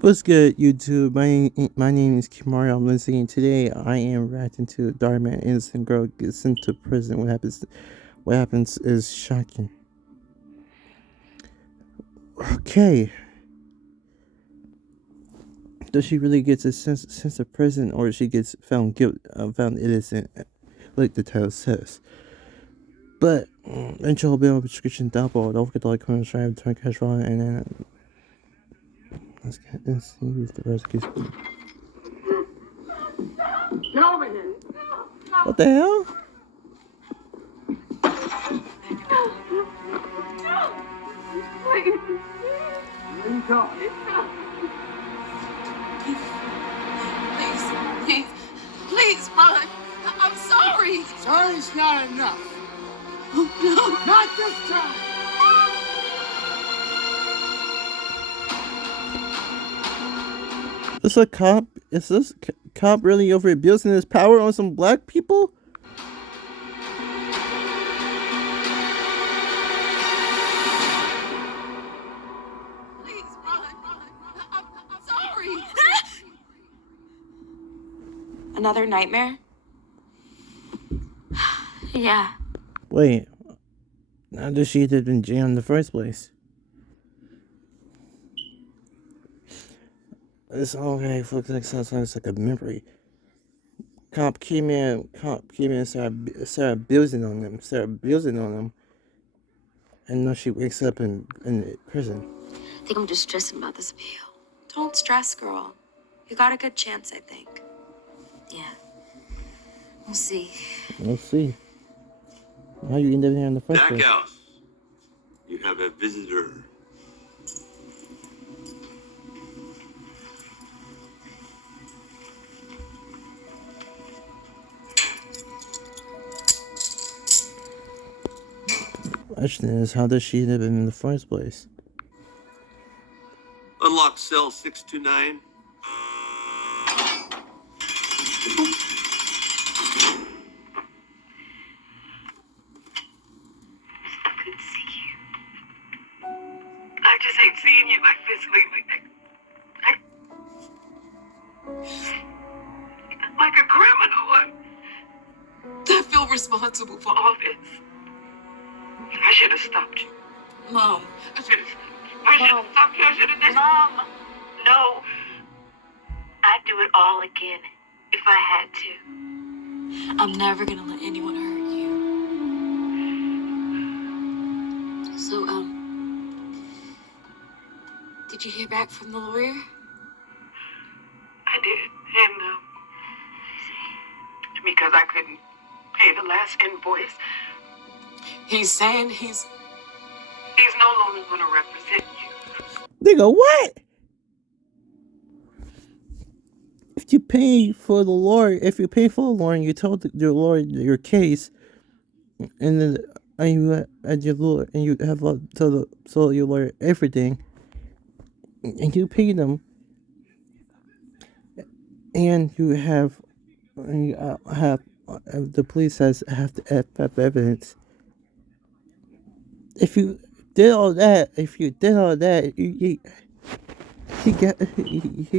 What's good, YouTube? My name is Kimari. I'm listening. Today, I am reacting to Dhar Mann Innocent girl gets sent to prison. What happens is shocking. Okay, does she really get a sense of prison, or she gets found innocent, like the title says? But intro bill prescription double. Don't forget to like, comment, subscribe, turn cash on, and then let's see the rest. Get over here. What the hell? Please. Please go. Please, run. I'm sorry. Sorry's not enough. Oh, no. Not this time. Is a cop? Is this cop really overabusing his power on some black people? Please, run. I'm sorry. Another nightmare? Yeah. Wait, how does she have been jailed in the first place? This okay looks like sounds like a memory. Cop came in and started abusing on them, and now she wakes up in prison. I think I'm just stressing about this appeal. Don't stress, girl. You got a good chance, I think. Yeah. We'll see. We'll see. How you end up here in the first Back place? out. You have a visitor. Question is, how does she end up in the first place? Unlock cell 629. Good to see you. I just hate seeing you like this lately. Like a criminal. I feel responsible for all this. I should have stopped you. Mom. I should have stopped you. I should have stopped you. I should have done. Mom. No. I'd do it all again if I had to. I'm never gonna let anyone hurt you. So, did you hear back from the lawyer? I did, and, because I couldn't pay the last invoice, he's saying he's no longer gonna represent you. Nigga, what? If you pay for the lawyer, and you told your lawyer your case, and then you have tell your lawyer everything, and you pay them, and you have the police have to have evidence. If you did all that, he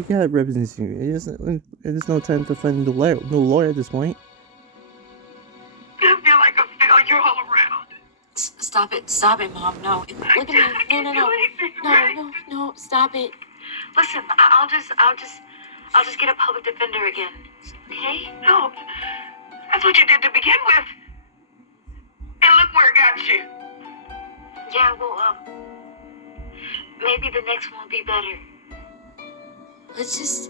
got represents you. There's no time to find no lawyer at this point. I feel like a failure all around. Stop it, Mom. No, look at me. No. Stop it. Listen, I'll just get a public defender again. Okay? No, that's what you did to begin with. And look where it got you. Yeah, well, maybe the next one will be better. Let's just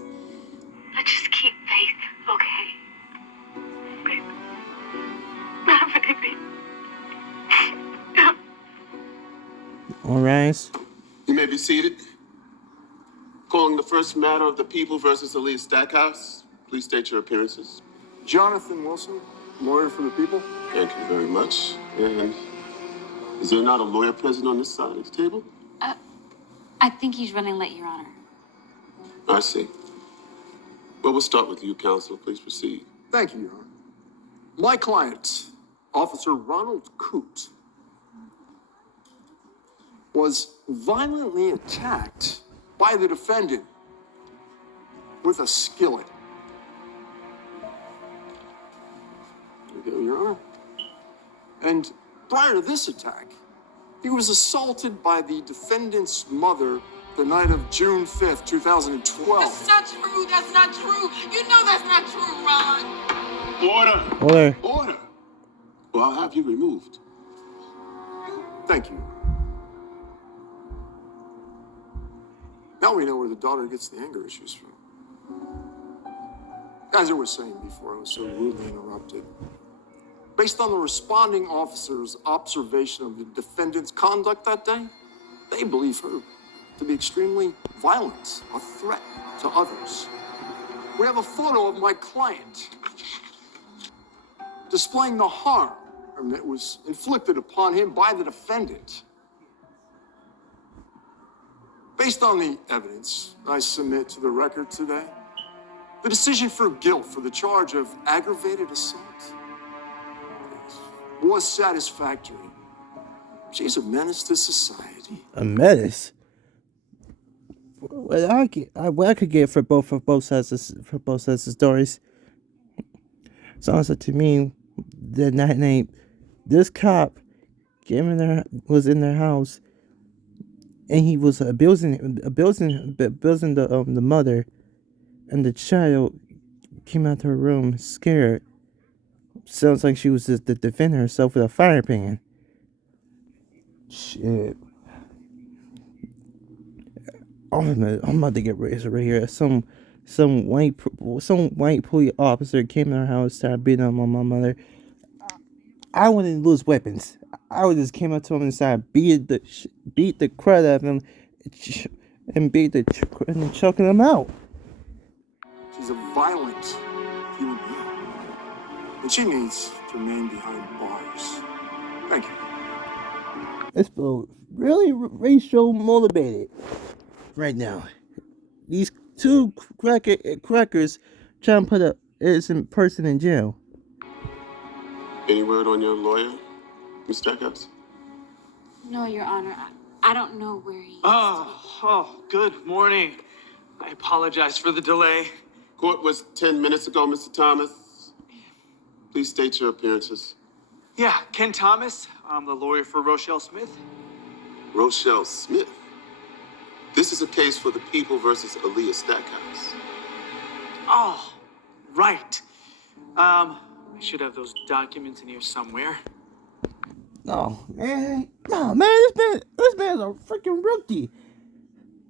keep faith, okay? Baby. Baby. All right. You may be seated. Calling the first matter of the people versus Elise Stackhouse. Please state your appearances. Jonathan Wilson, lawyer for the people. Thank you very much. And is there not a lawyer present on this side of the table? I think he's running late, Your Honor. I see. Well, we'll start with you, counsel. Please proceed. Thank you, Your Honor. My client, Officer Ronald Coote, was violently attacked by the defendant with a skillet. There you go, Your Honor. And prior to this attack, he was assaulted by the defendant's mother the night of June 5th, 2012. That's not true. That's not true. You know that's not true, Ron. Order! Order. Order! Well, I'll have you removed. Thank you. Now we know where the daughter gets the anger issues from. As I was saying before, I was so rudely interrupted. Based on the responding officer's observation of the defendant's conduct that day, they believe her to be extremely violent, a threat to others. We have a photo of my client displaying the harm that was inflicted upon him by the defendant. Based on the evidence I submit to the record today, the decision for guilt for the charge of aggravated assault was satisfactory. She's a menace to society. A menace. What I could get for both sides of stories. Sounds like to me that night this cop was in their house, and he was abusing the mother, and the child came out of her room scared. Sounds like she was just defending herself with a fire pan. Shit. I'm about to get raised right here. Some white police officer came in our house, started beating on my mother. I wouldn't lose weapons. I would just came up to him and started beat the crud out of him, and choking him out. She's a violent human being, and she needs to remain behind bars. Thank you. This bill really racial motivated right now. These two crackers trying to put an innocent person in jail. Any word on your lawyer, Ms. Stackhouse? No, Your Honor. I don't know where he is. Oh, good morning. I apologize for the delay. Court was 10 minutes ago, Mr. Thomas. Please state your appearances. Yeah, Ken Thomas. I'm the lawyer for Rochelle Smith. Rochelle Smith. This is a case for the people versus Aaliyah Stackhouse. Oh, right. I should have those documents in here somewhere. No, man. This man's a freaking rookie.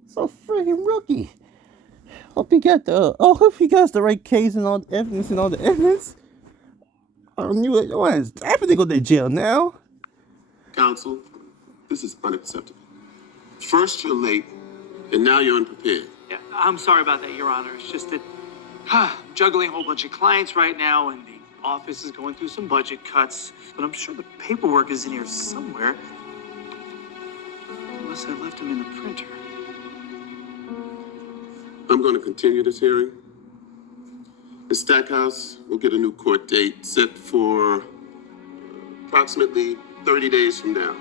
So freaking rookie. Hope he got the right case and all the evidence. I don't knew it. I have to go to jail now. Counsel, this is unacceptable. First you're late, and now you're unprepared. Yeah, I'm sorry about that, Your Honor. It's just that I'm juggling a whole bunch of clients right now, and the office is going through some budget cuts. But I'm sure the paperwork is in here somewhere. Unless I left them in the printer. I'm going to continue this hearing. Ms. Stackhouse will get a new court date set for approximately 30 days from now.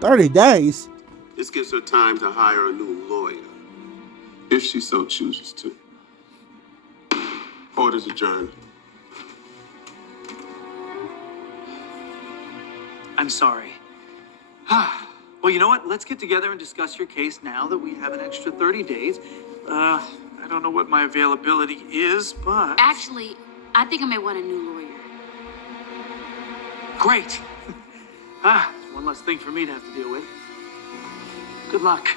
30 days? This gives her time to hire a new lawyer, if she so chooses to. Order's adjourned. I'm sorry. Well, you know what? Let's get together and discuss your case now that we have an extra 30 days. I don't know what my availability is, but... Actually, I think I may want a new lawyer. Great. One less thing for me to have to deal with. Good luck.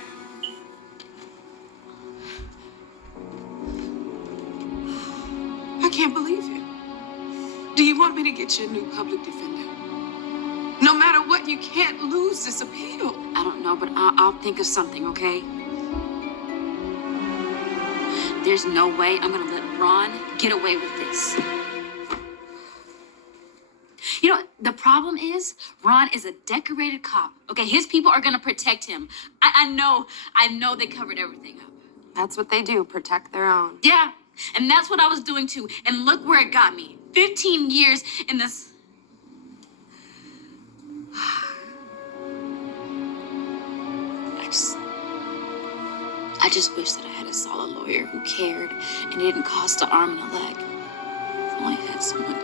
I can't believe it. Do you want me to get you a new public defender? No matter what, you can't lose this appeal. I don't know, but I'll think of something, okay? There's no way I'm gonna let Ron get away with this. You know what? The problem is, Ron is a decorated cop. Okay, his people are gonna protect him. I know they covered everything up. That's what they do, protect their own. Yeah, and that's what I was doing too. And look where it got me. 15 years in this... I just wish that I had a solid lawyer who cared and it didn't cost an arm and a leg. If only I had someone.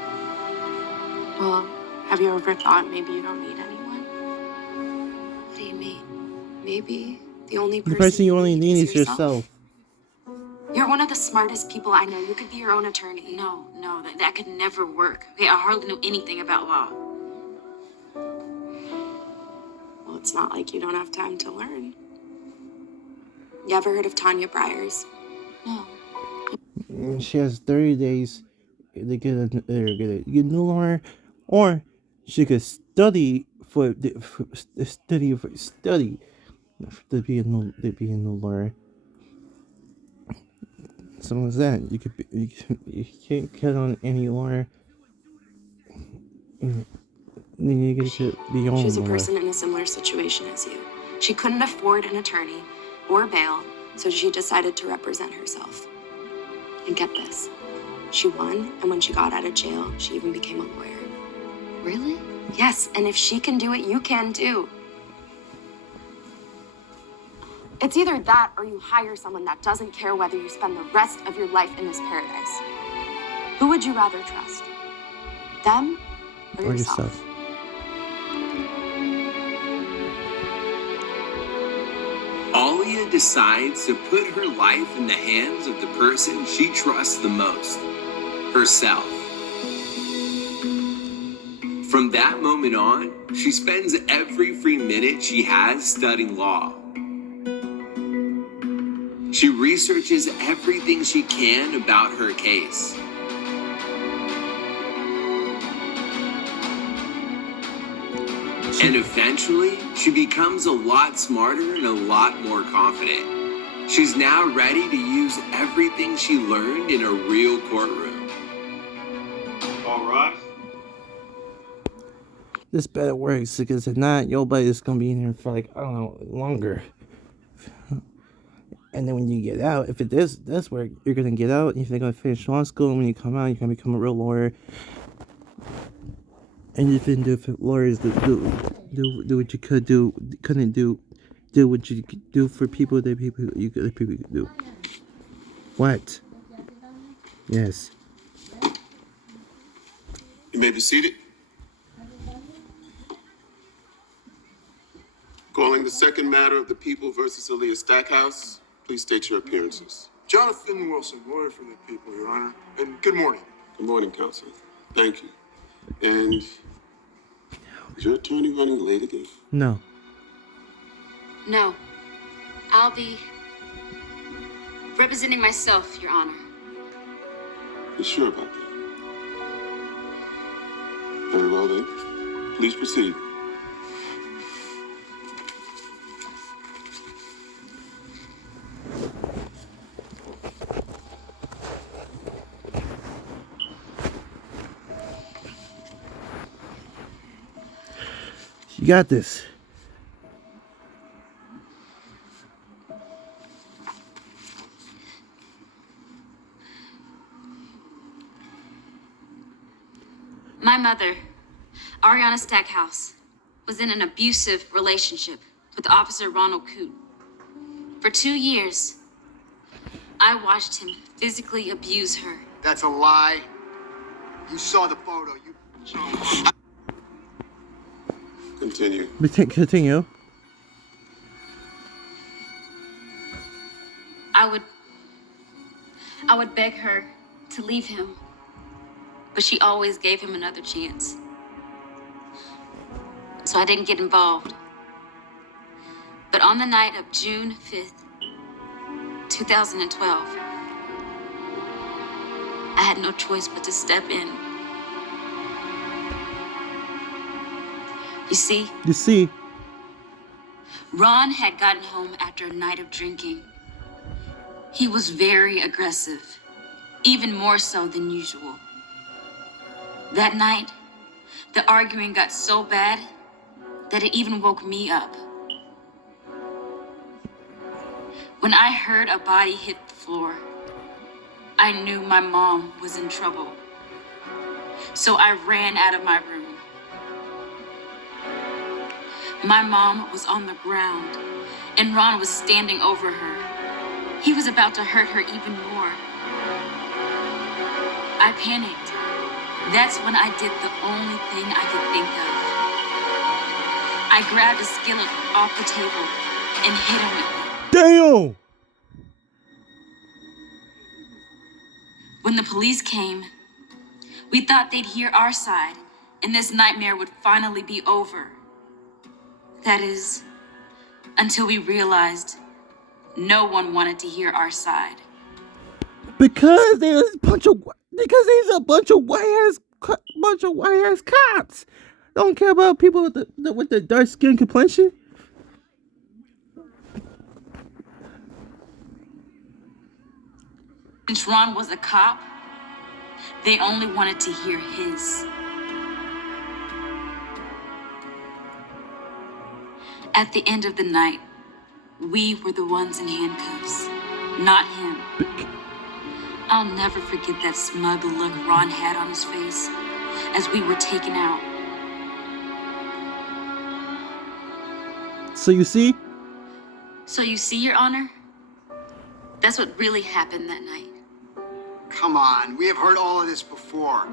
Well, have you ever thought maybe you don't need anyone? What do you mean? Maybe the only The person you only need is yourself. You're one of the smartest people I know. You could be your own attorney. No, that could never work. Okay, I hardly know anything about law. Well, it's not like you don't have time to learn. You ever heard of Tanya Briars? No. She has 30 days to get a new lawyer, or she could study to be a new lawyer. Something like that. You can't cut on any lawyer. Then you get to be your own She's a lawyer. person in a similar situation as you. She couldn't afford an attorney or bail, so she decided to represent herself. And get this, she won, and when she got out of jail, she even became a lawyer. Really? Yes, and if she can do it, you can too. It's either that or you hire someone that doesn't care whether you spend the rest of your life in this paradise. Who would you rather trust? Them or yourself? Alia decides to put her life in the hands of the person she trusts the most, herself. From that moment on, she spends every free minute she has studying law. She researches everything she can about her case. And eventually, she becomes a lot smarter and a lot more confident. She's now ready to use everything she learned in a real courtroom. All right. This better works, because if not, your buddy is gonna be in here for like, I don't know, longer. And then when you get out, if it does work, you're gonna get out, and you're gonna finish law school, and when you come out, you're gonna become a real lawyer. And you didn't do for lawyers do what you couldn't do what you could do for people that people could do. What? Yes. You may be seated. Calling the second matter of the People versus Aaliyah Stackhouse. Please state your appearances. Jonathan Wilson, lawyer for the people, Your Honor. And good morning. Good morning, counsel. Thank you. And is your attorney running late again? No. No. I'll be representing myself, Your Honor. You sure about that? Very well then. Please proceed. You got this. My mother, Ariana Stackhouse, was in an abusive relationship with Officer Ronald Coote. For 2 years, I watched him physically abuse her. That's a lie. You saw the photo. You saw. Continue. Continue. I would beg her to leave him, but she always gave him another chance. So I didn't get involved. But on the night of June 5th, 2012, I had no choice but to step in. You see, Ron had gotten home after a night of drinking. He was very aggressive, even more so than usual. That night, the arguing got so bad that it even woke me up. When I heard a body hit the floor, I knew my mom was in trouble. So I ran out of my room. My mom was on the ground, and Ron was standing over her. He was about to hurt her even more. I panicked. That's when I did the only thing I could think of. I grabbed a skillet off the table and hit him with it. Damn! When the police came, we thought they'd hear our side and this nightmare would finally be over. That is, until we realized no one wanted to hear our side. Because there's a bunch of white ass cops. Don't care about people with the dark skin complexion. Since Ron was a cop, they only wanted to hear his. At the end of the night, we were the ones in handcuffs, not him. I'll never forget that smug look Ron had on his face as we were taken out. So you see, Your Honor? That's what really happened that night. Come on, we have heard all of this before.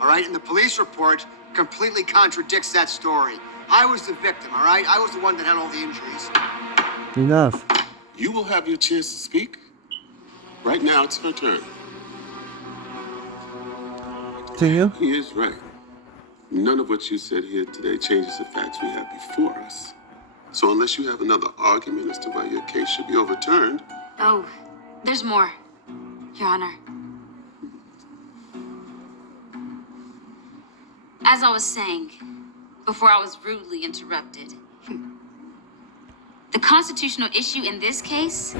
All right, and the police report completely contradicts that story. I was the victim, all right? I was the one that had all the injuries. enough. You will have your chance to speak. Right now, it's her turn. Continue. He is right. None of what you said here today changes the facts we have before us. So unless you have another argument as to why your case should be overturned... Oh, there's more, Your Honor. As I was saying, before I was rudely interrupted, the constitutional issue in this case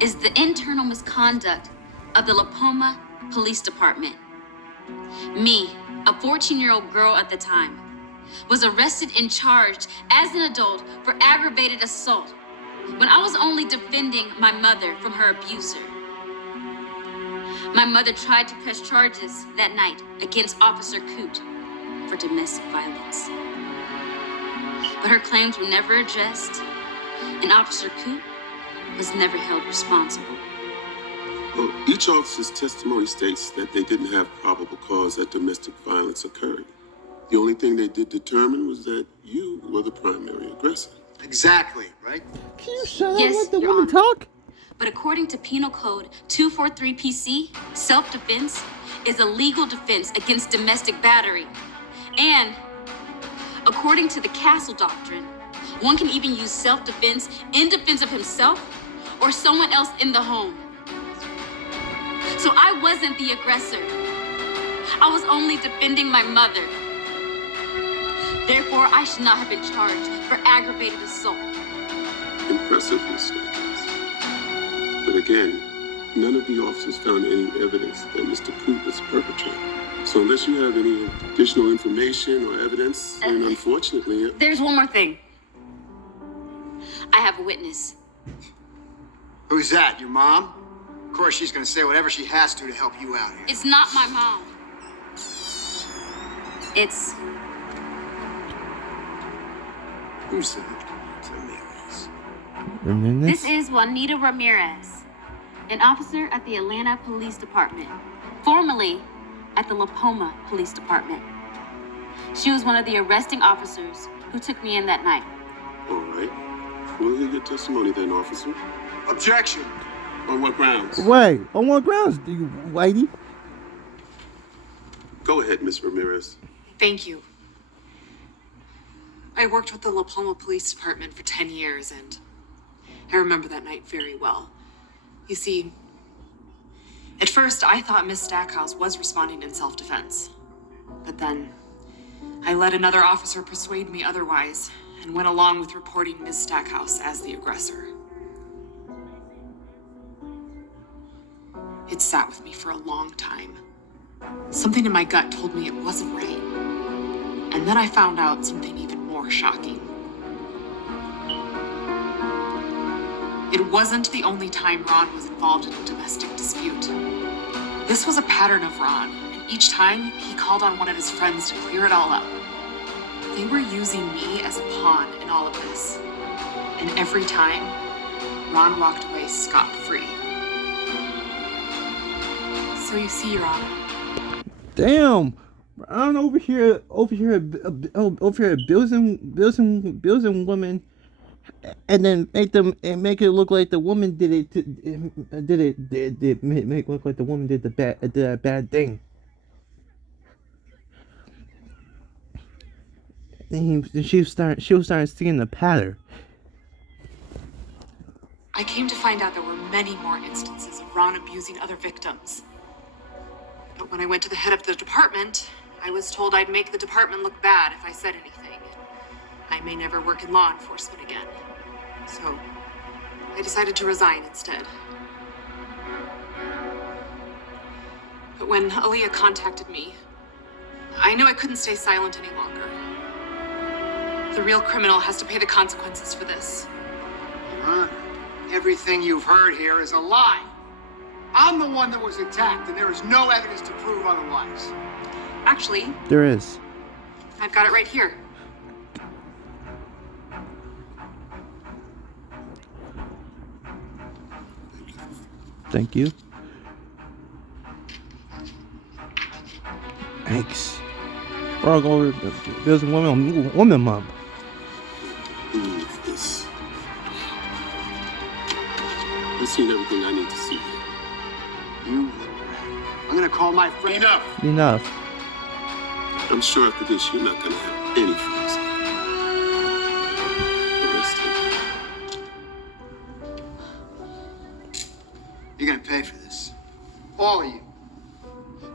is the internal misconduct of the La Poma Police Department. Me, a 14-year-old girl at the time, was arrested and charged as an adult for aggravated assault when I was only defending my mother from her abuser. My mother tried to press charges that night against Officer Coote for domestic violence. But her claims were never addressed, and Officer Coote was never held responsible. Well, each officer's testimony states that they didn't have probable cause that domestic violence occurred. The only thing they did determine was that you were the primary aggressor. Exactly, right? Can you shut up? Yes, Let the Your woman Honor. talk. But according to Penal Code 243 PC, self-defense is a legal defense against domestic battery. And according to the Castle Doctrine, one can even use self-defense in defense of himself or someone else in the home. So I wasn't the aggressor. I was only defending my mother. Therefore, I should not have been charged for aggravated assault. Impressive mistakes. But again, none of the officers found any evidence that Mr. Coote was the perpetrator. So unless you have any additional information or evidence, then unfortunately... There's one more thing. I have a witness. Who's that, your mom? Of course, she's gonna say whatever she has to help you out here. It's not my mom. It's... Who's that? Ramirez. Ramirez? This is Juanita Ramirez, an officer at the Atlanta Police Department, formerly at the La Poma Police Department. She was one of the arresting officers who took me in that night. All right. We'll hear your testimony then, officer. Objection. On what grounds? Wait, on what grounds, do you whitey? Go ahead, Miss Ramirez. Thank you. I worked with the La Palma Police Department for 10 years, and I remember that night very well. You see, at first I thought Miss Stackhouse was responding in self-defense. But then I let another officer persuade me otherwise and went along with reporting Miss Stackhouse as the aggressor. It sat with me for a long time. Something in my gut told me it wasn't right. And then I found out something even more shocking. It wasn't the only time Ron was involved in a domestic dispute. This was a pattern of Ron, and each time he called on one of his friends to clear it all up. They were using me as a pawn in all of this. And every time, Ron walked away scot-free. So you see, Your Honor. Damn, I'm over here abusing women, and then make it look like the woman did make look like the woman did a bad thing. And she was starting seeing the pattern. I came to find out there were many more instances of Ron abusing other victims. But when I went to the head of the department, I was told I'd make the department look bad if I said anything. I may never work in law enforcement again. So I decided to resign instead. But when Aaliyah contacted me, I knew I couldn't stay silent any longer. The real criminal has to pay the consequences for this. Your Honor, everything you've heard here is a lie. I'm the one that was attacked, and there is no evidence to prove otherwise. Actually, There is. I've got it right here. Thank you. Thanks. We're all going over there's a woman mom. Believe this. I've seen everything I need to see. You little rat. I'm gonna call my friend. Enough. I'm sure after this, you're not gonna have any friends. Arrested. You're gonna pay for this. All of you.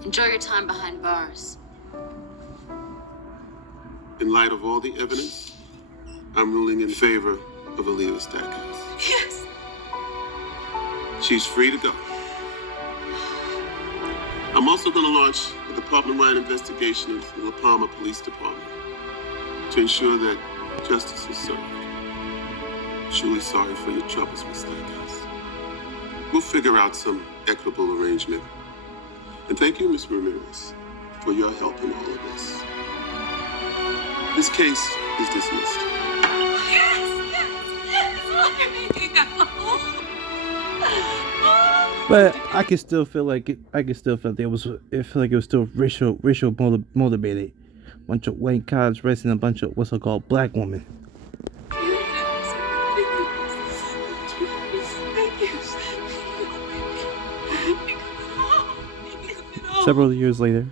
Enjoy your time behind bars. In light of all the evidence, I'm ruling in favor of Aaliyah Stackhouse. Yes. She's free to go. I'm also going to launch a department-wide investigation into the La Palma Police Department to ensure that justice is served. Truly sorry for your troubles, Miss Stackhouse. We'll figure out some equitable arrangement. And thank you, Miss Ramirez, for your help in all of this. This case is dismissed. But I can still feel like it was still racial motivated. Bunch of white cops arresting a bunch of what's called black women. Several years later,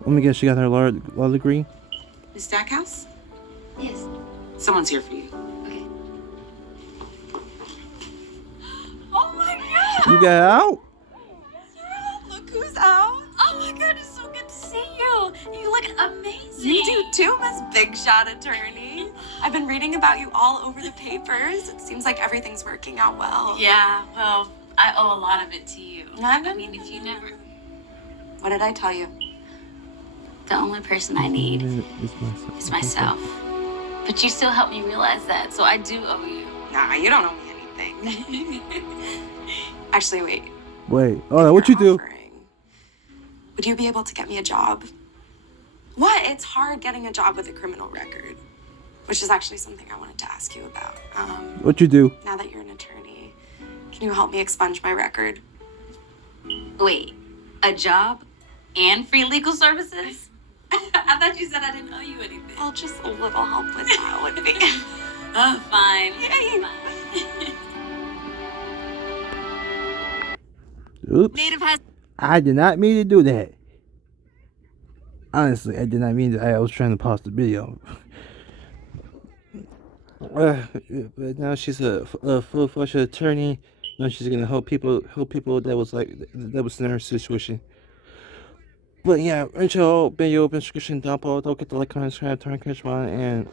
let me guess, she got her law degree. Miss Stackhouse? Yes. Someone's here for you. Okay. Oh my god! You got out? Look who's out. Oh my god, it's so good to see you. You look amazing. You do too, Miss Big Shot Attorney. I've been reading about you all over the papers. It seems like everything's working out well. Yeah, well, I owe a lot of it to you. I mean, if you never... What did I tell you? The only person I need It's is myself. But you still help me realize that, so I do owe you. Nah, you don't owe me anything. Actually, wait. Wait. Oh, what you do? Would you be able to get me a job? What? It's hard getting a job with a criminal record. Which is actually something I wanted to ask you about. What you do? Now that you're an attorney, can you help me expunge my record? Wait, a job and free legal services? I thought you said I didn't owe you anything. Well, just a little help with that would be. Oh, fine. Yay. Fine. Oops. Native has... I did not mean to do that. Honestly, I did not mean to. I was trying to pause the video. But now she's a full-fledged attorney. Now she's gonna help people that was in her situation. But yeah, until video description down below. Don't get the like, comment, subscribe, turn on, and